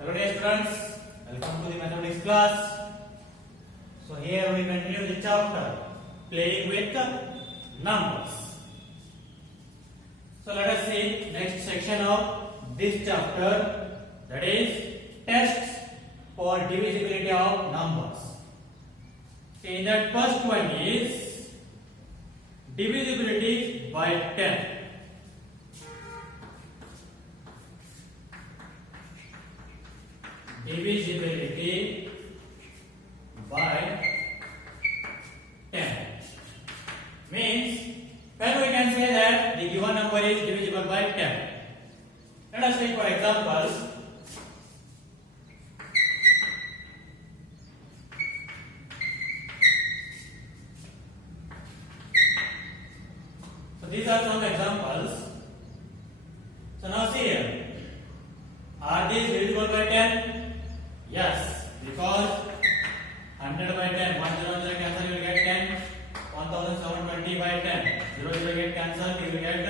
Hello dear students, welcome to the mathematics class. So here we continue the chapter playing with numbers. So let us see next section of this chapter, that is tests for divisibility of numbers. In that first one is divisibility by 10. Divisibility by 10 means when we can say that the given number is divisible by 10. Let us take for example, so these are some examples. So now see here, are these divisible by 10? Yes, because 100 by 10, 100 cancel, you will get 10. 1720 by 10, 0 get cancelled, you will get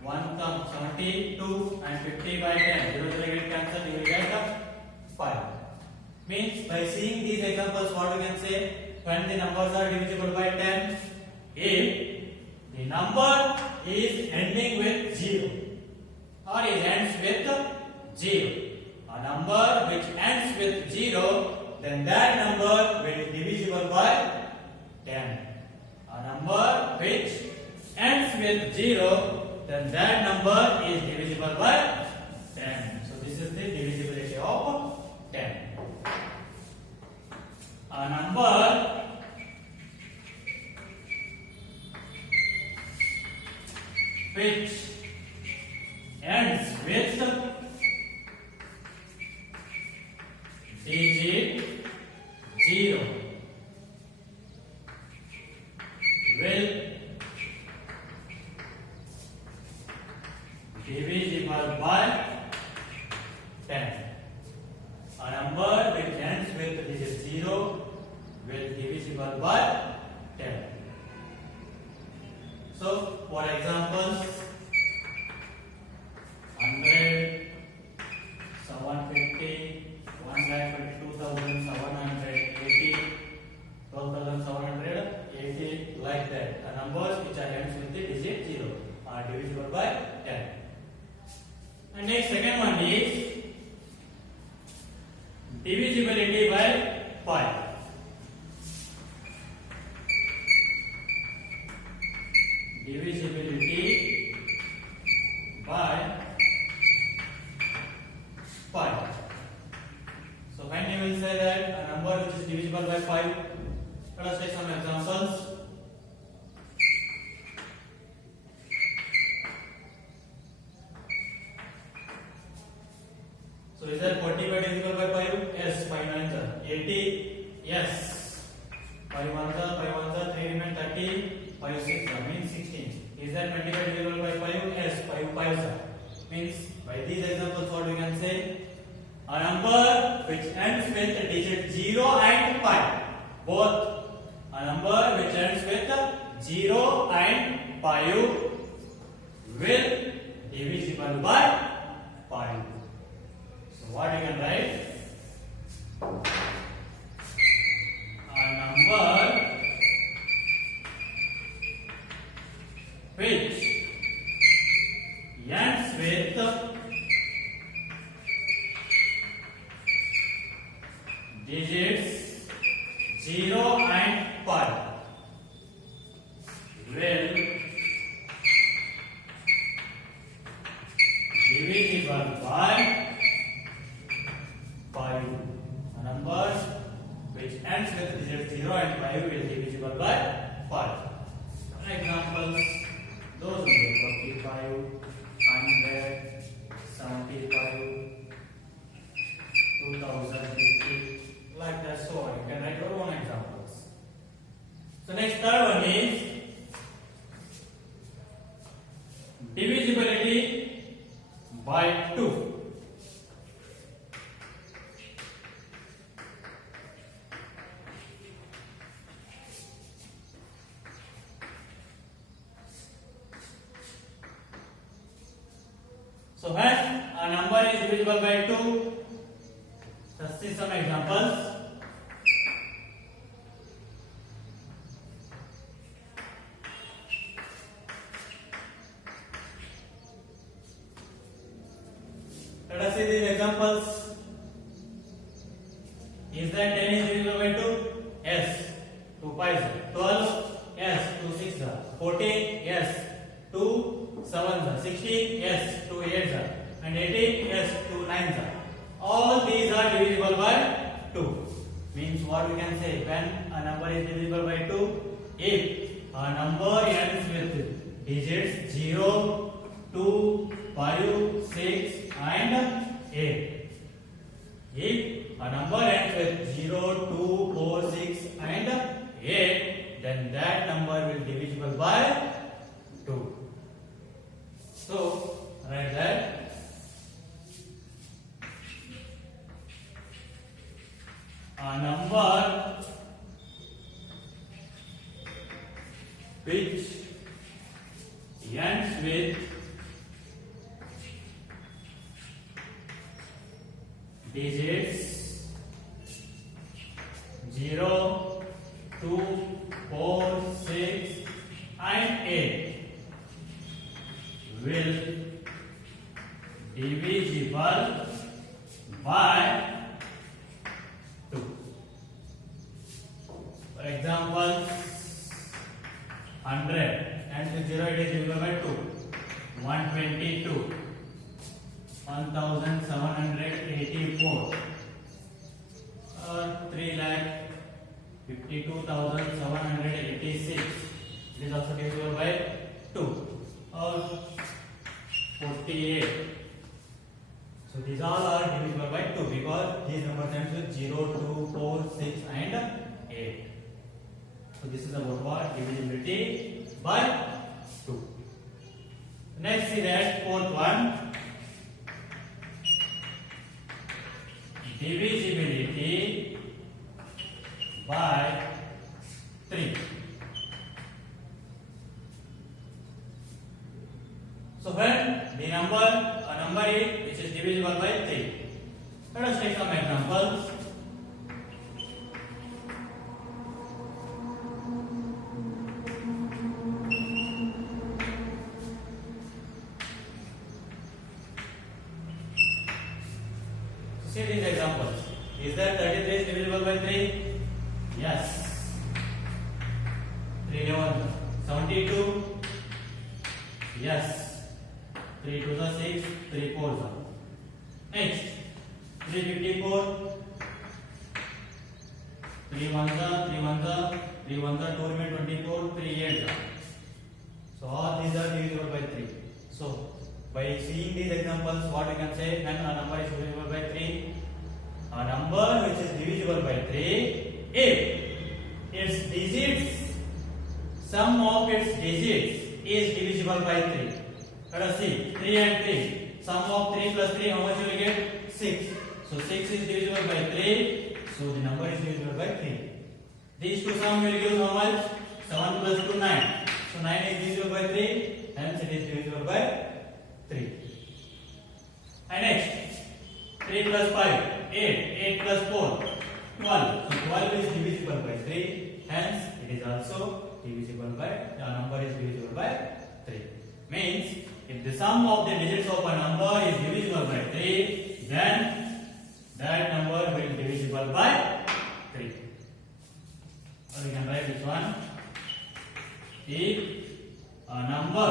172, and 50 by 10, 0 get cancelled, you will get 5. Means by seeing these examples, what we can say, when the numbers are divisible by 10, if the number is ending with 0 or it ends with 0. A number which ends with 0, then that number will be divisible by 10. A number which ends with 0, then that number is divisible by 10. So this is the divisibility of 10. A number which ends with digit 0 will divisible by 10. A number which ends with digit 0 will divisible by 10. So for examples, 100, 750, 1,22,780, 12,780, like that. The numbers which are ends with the digit 0 are divisible by 10. And next, second one is divisibility by 5. Divisibility by 5. So when you will say that a number which is divisible by 5, let us take some examples. So is that 40 by divisible by 5? Yes. 5 nines are 80. Yes. 5 ones are 5 ones are 3 remain 30. 5 6 are means 16. Is that 20 by divisible by 5? Yes. 5 5s are means by these examples what we can say, a number which ends with the digit 0 and 5, both. A number which ends with 0 and 5 will divisible by 5. So what you can write? A number which ends with digits 0 and 5 will divisible by 5. A number which ends with digits 0 and 5 will divisible by 5. Examples, those are 45, 100, 75, 2050, like that. So on. You can write your own examples. So next, third one is divisibility by 2. So when a number is divisible by 2, see some examples. Let us see these examples. Is that 10 is divisible by 2? Yes. 2 5s are 12. Yes. 2 6s are 14. Yes. 2 7s are 16. Yes. 2 8s are and 18. Yes. 2 9s are. All these are divisible by 2. Means what we can say, when a number is divisible by 2, if a number ends with digits 0, 2, 5, 6 and 8. If a number ends with 0, 2, 4, 6 and 8, then that number will be divisible by 2. So, write that a number which ends with digits 0, 2, 4, 6 and 8 will divisible by 2. For example, 100 and with 0 it is divisible by 2. 122, 1784, 3,52,786. It is also divisible by 2. Or 48. So these all are divisible by 2 because these numbers ends with 0, 2, 4, 6 and 8. So this is about what? Divisibility by 2. Next see that fourth one. Divisibility by 3. So when the number, a number is which is divisible by 3. Let us take some examples. See these examples. Is that 33 is divisible by 3? Yes. 3 11, 72. Yes. 3 2 are 6, 3 4 are. Next, 354. 3 1 are 3 1 are 3 1 are 2 remain 24, 3 8 are. So all these are divisible by 3. So by seeing these examples, what we can say, when a number is divisible by 3, a number which is divisible by 3, if its digits, sum of its digits is divisible by 3. Let us see, 3 and 3, sum of 3 plus 3, how much will we get? 6. So 6 is divisible by 3, so the number is divisible by 3. These two sum will give how much? 7 plus 2, 9. So 9 is divisible by 3, hence it is divisible by 3. And next, 3 plus 5, 8, 8 plus 4, 12. So 12 is divisible by 3, hence it is also divisible by, the number is divisible by 3. Means, if the sum of the digits of a number is divisible by 3, then that number will be divisible by 3. Or we can write this one. If a number,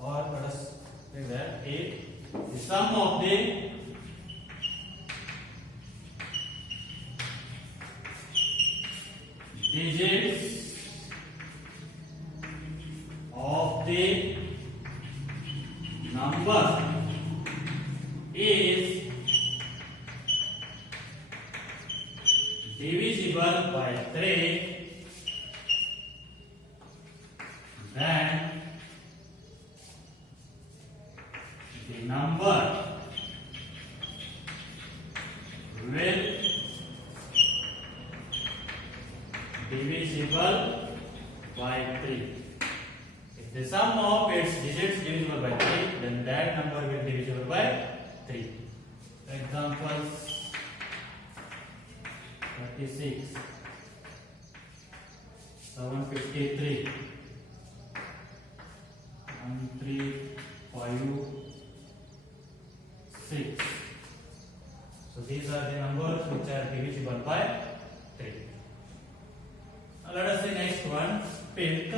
or let us say that if the sum of the digits of the number is divisible by 3, then the number will divisible by 3. If the sum of its digits divisible by 3, then that number will divisible by 3. Examples 36, 753, 1356. So these are the numbers which are divisible by 3. Now let us see next one. Fifth,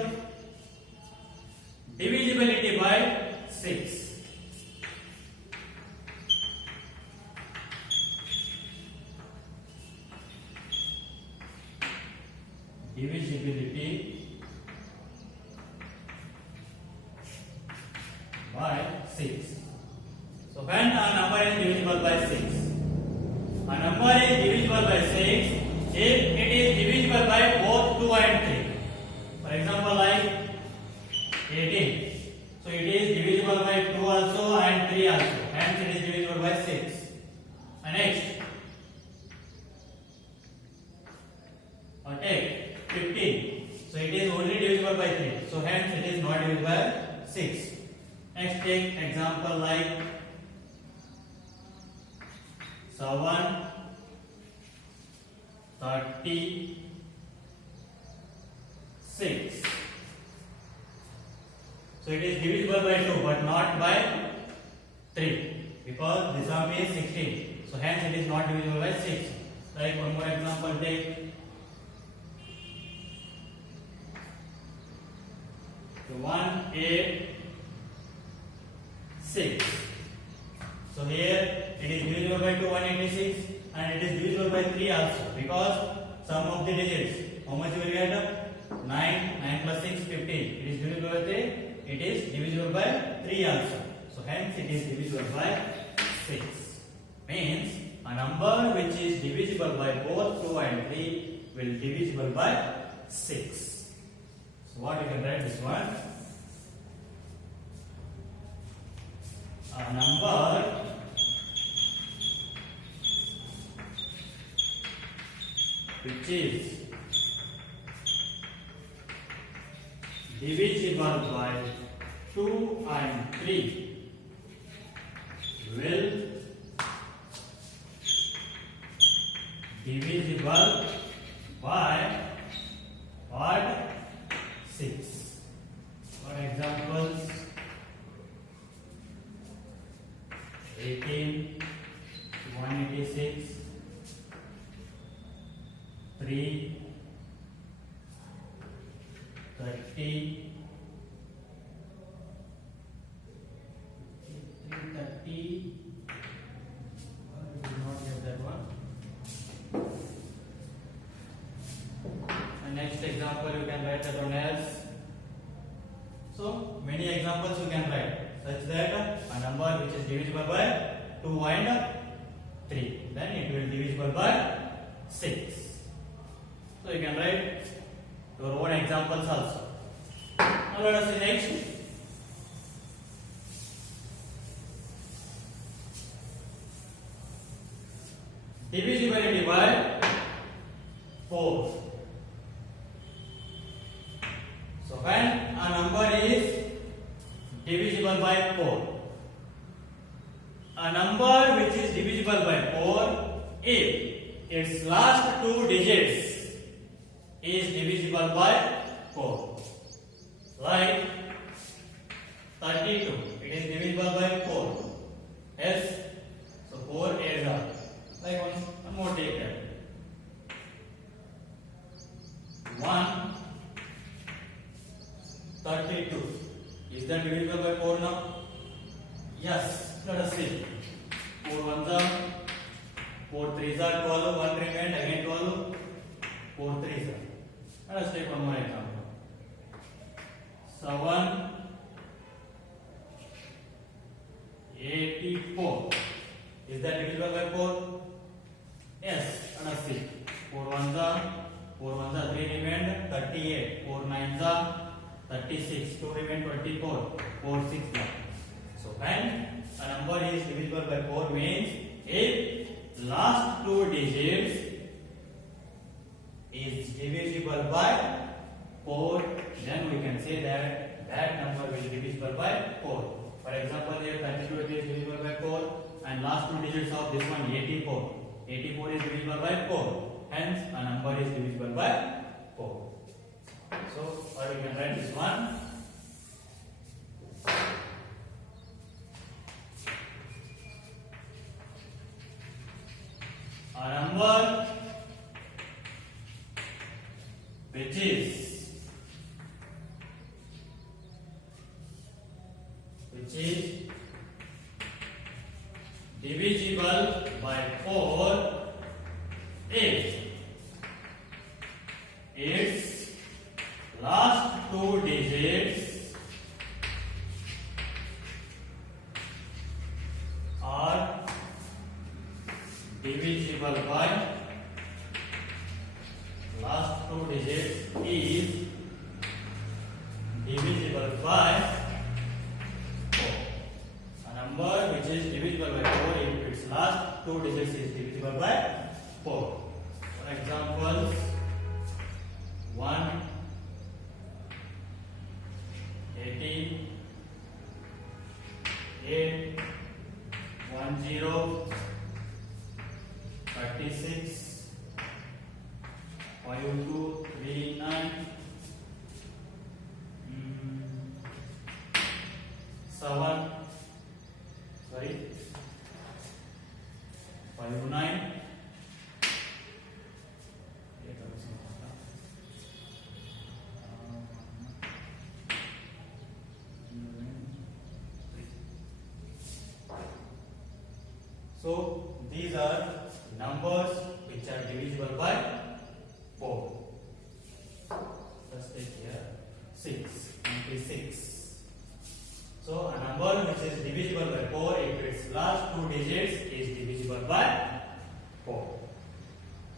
divisibility by 6. Divisibility by 6. So when a number is divisible by 6, a number is divisible by 6 if it is divisible by both 2 and 3. For example, like 18. So it is divisible by 2 also and 3 also. Hence it is divisible by 6. And next, or take 15. So it is only divisible by 3. So hence it is not divisible by 6. Next, take example like 7, 36. So it is divisible by 2 but not by 3 because this sum is 16. So hence it is not divisible by 6. Like one more example, take 186. So here it is divisible by 2, 186, and it is divisible by 3 also because sum of the digits. How much you will get? 9, 9 plus 6, 15. It is divisible by 3. It is divisible by 3 also. So hence it is divisible by 6. Means a number which is divisible by both 2 and 3 will divisible by 6. So what you can write this one? A number which is divisible by 2 and 3 will divisible by what? 6. For examples, 18, 186, 3, 30, 330. I did not get that one. And next example you can write that one as. So many examples you can write such that a number which is divisible by 2 and 3, then it will divisible by 6. So you can write your own examples also. Now let us see next. Divisibility by 4. So when a number is divisible by 4, a number which is divisible by 4 if its last 2 digits is divisible by 4. Like 32, it is divisible by 4. Yes, so 4 is up. Like one more take that. 132. Is that divisible by 4 now? Yes. Let us see. 4 ones are 4 threes are 12. 1 remained, again 12. 4 threes are. Let us take one more example. 784. Is that divisible by 4? Yes. Let us see. 4 ones are 3 remained, 38. 4 nines are 36. 2 remained, 24. 4 6 left. So when a number is divisible by 4 means if last 2 digits is divisible by 4, then we can say that that number will be divisible by 4. For example, here 32 is divisible by 4 and and last two digits of this one 84. 84 is divisible by 4. Hence a number is divisible by 4. So, or you can write this one. A number which is divisible by 4 if its last two digits are divisible by last two digits is divisible by 4. A number which is divisible by 4 if its last two digits is divisible by 4. For example, 1, 80, 8, 10, 36, 52, 39, 7, 59. So these are numbers which are divisible by 4. Let's take here 6. So a number which is divisible by 4 if its last two digits is divisible by 4.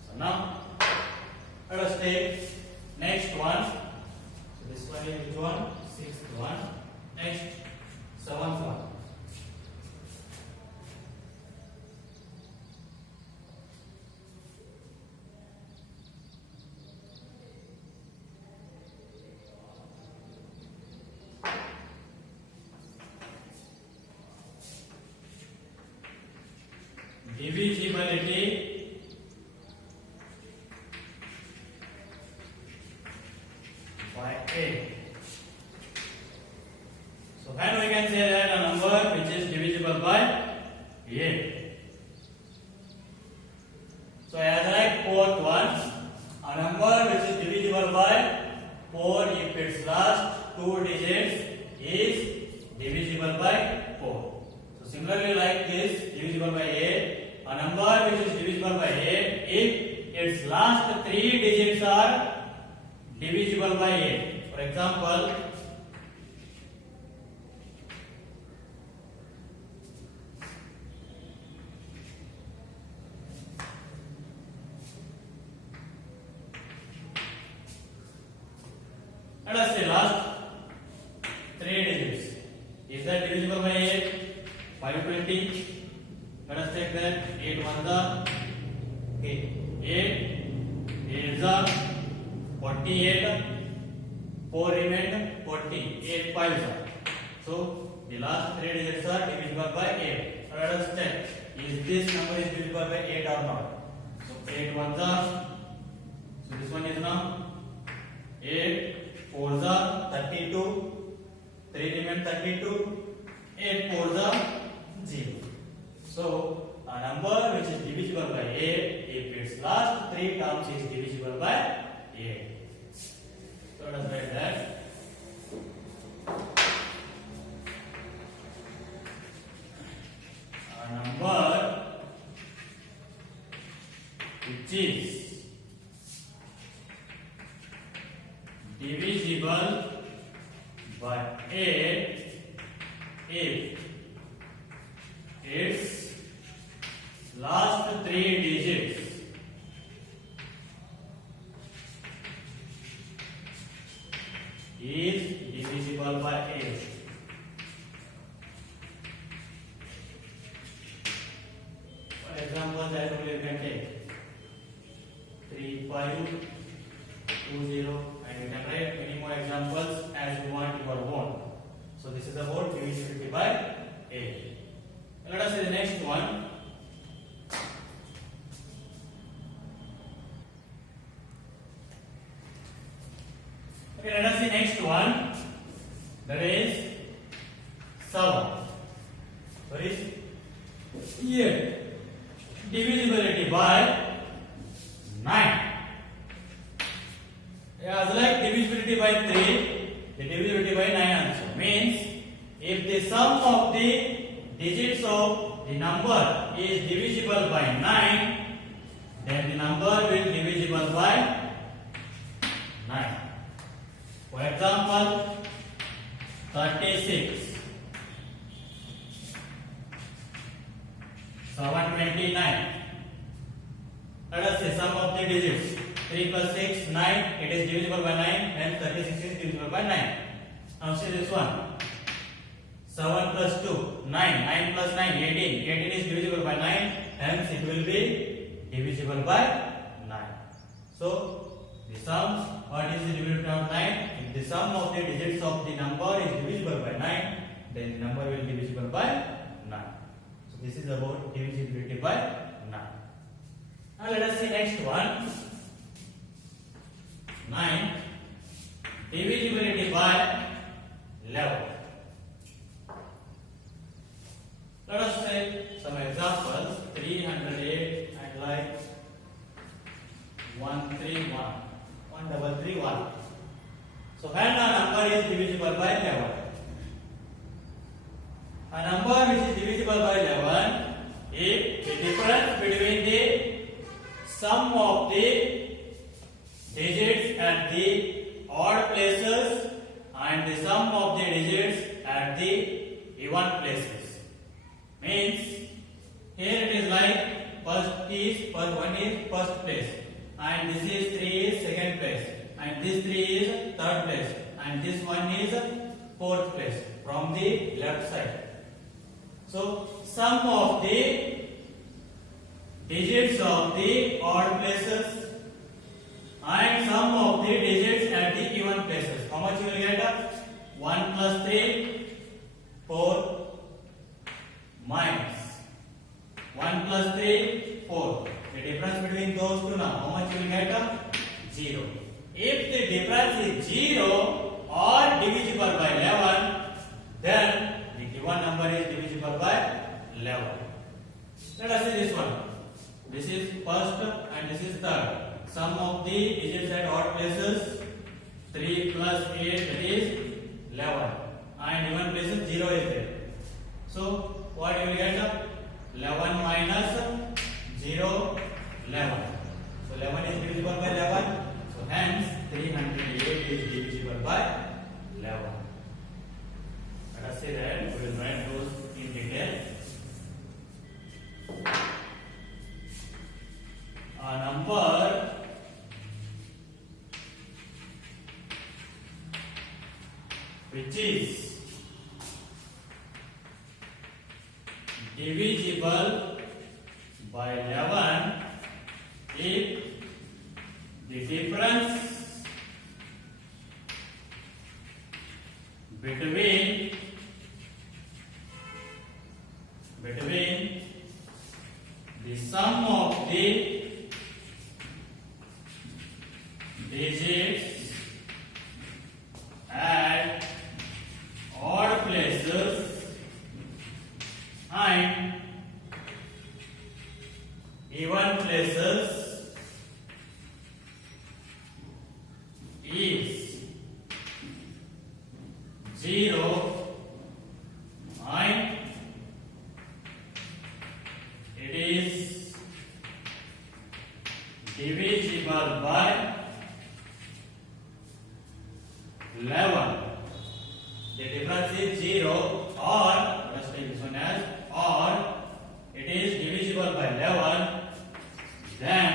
So now let us take next one. So this one is which one? 6th one. Next 7th one. Divisibility by 8. So when we can say that a number which is divisible by 8. So as like fourth one, a number which is divisible by 4 if its last two digits is divisible by 4. So similarly like this, divisible by 8. A number which is divisible by 8 if its last three digits are divisible by 8. For example, let us say last three digits. Is that divisible by 8? 520. Let us take that 8 ones are 8 8s are 48, 4 remained 40, 8 5s are. So the last three digits are divisible by 8. Let us check is this number is divisible by 8 or not. So 8 ones are, so this one is now 8 4s are 32, 3 remain 32, 8 4s are 0. So a number which is divisible by 8 if its last three terms is divisible by 8. So let us write that. A number which is divisible by 8 if its last three digits is divisible by 8. For example, as only you can take 3 5 2 0 and you can write many more examples as you want your own. So this is about divisibility by 8. Let us see the next one. 7. What is 8? Divisibility by 9. As like divisibility by 3, the divisibility by 9 also. Means if the sum of the digits of the number is divisible by 9, then the number will divisible by 9. For example, 36, 729. Let us say sum of the digits. 3 plus 6, 9. It is divisible by 9, and 36 is divisible by 9. Now see this one. 7 plus 2, 9. 9 plus 9, 18. 18 is divisible by 9, hence it will be divisible by 9. So, the sum, what is the divisibility of 9? If the sum of the digits of the number is divisible by 9, then the number will be divisible by 9. So, this is about divisibility by 9. Now, let us see next one. 9. Divisibility by 11. Let us take some examples. 308 and like 131. 1331. So when a number is divisible by 11, a number which is divisible by 11, if the difference between the sum of the digits at the odd places and the sum of the digits at the even places, means here it is like first one is first place, and this is 3 is second place, and this 3 is third place, and this one is fourth place from the left side. So sum of the digits of the odd places and sum of the digits at the even places. How much you will get? 1 plus 3, 4 minus 1 plus 3, 4. The difference between those two now, how much you will get? 0. If the difference is 0 or divisible by 11, then the given number is divisible by 11. Let us see this one. This is first and this is third. Sum of the digits at odd places, 3 plus 8, that is 11, and even places 0 is there. So what you will get? 11 minus 0, 11. So 11 is divisible by 11. So hence 308 is divisible by 11. Let us see that. We will write those in detail. A number which is divisible by 11 if the difference between the sum of the digits at odd places and even places is 0 and it is divisible by 11. The difference is 0 or, let's take this one as, or it is divisible by 11, then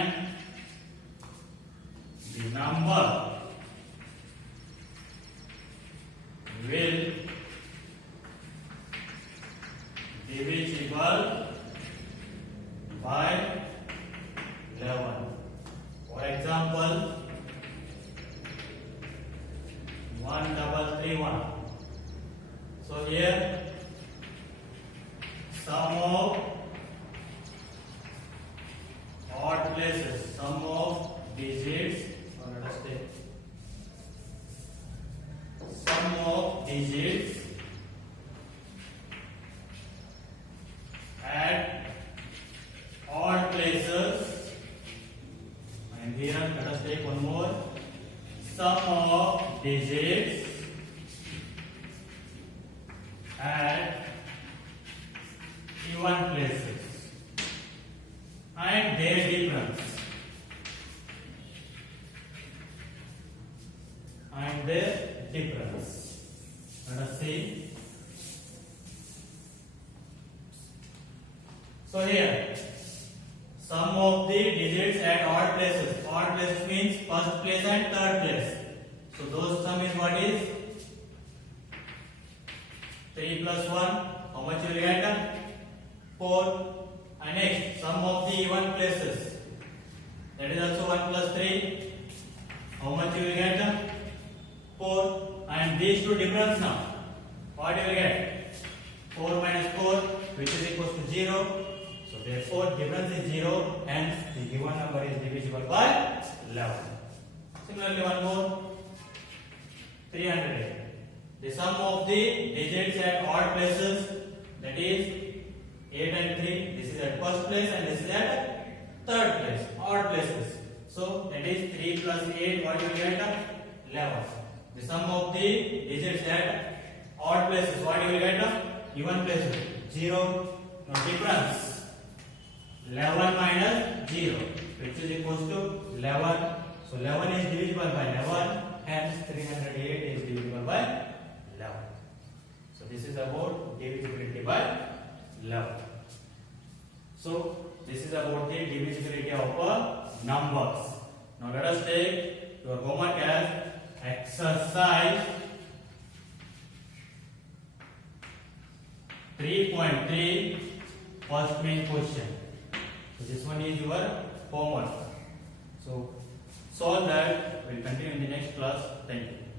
the number will divisible by 11. For example, 1331. So here sum of odd places, sum of digits, or let us take sum of digits at even places and their difference. And their difference. Let us see. So here, sum of the digits at odd places. Odd places means first place and third place. So those sum is what is 3 plus 1. How much you will get? 4. And next, sum of the even places. That is also 1 plus 3. How much you will get? 4. And these two difference now. What you will get? 4 minus 4, which is equal to 0. So therefore difference is 0, hence the given number is divisible by 11. Similarly, one more. 308. The sum of the digits at odd places, that is 8 and 3. This is at first place and this is at third place, odd places. So that is 3 plus 8, what you will get? 11. The sum of the digits at odd places, what you will get? Even places, 0. No difference. 11 minus 0, which is equal to 11. So 11 is divisible by 11, hence 308 is divisible by 11. So this is about divisibility by 11. So this is about the divisibility of numbers. Now let us take your homework as exercise 3.3 first main question. So this one is your homework. So solve that. We'll continue in the next class. Thank you.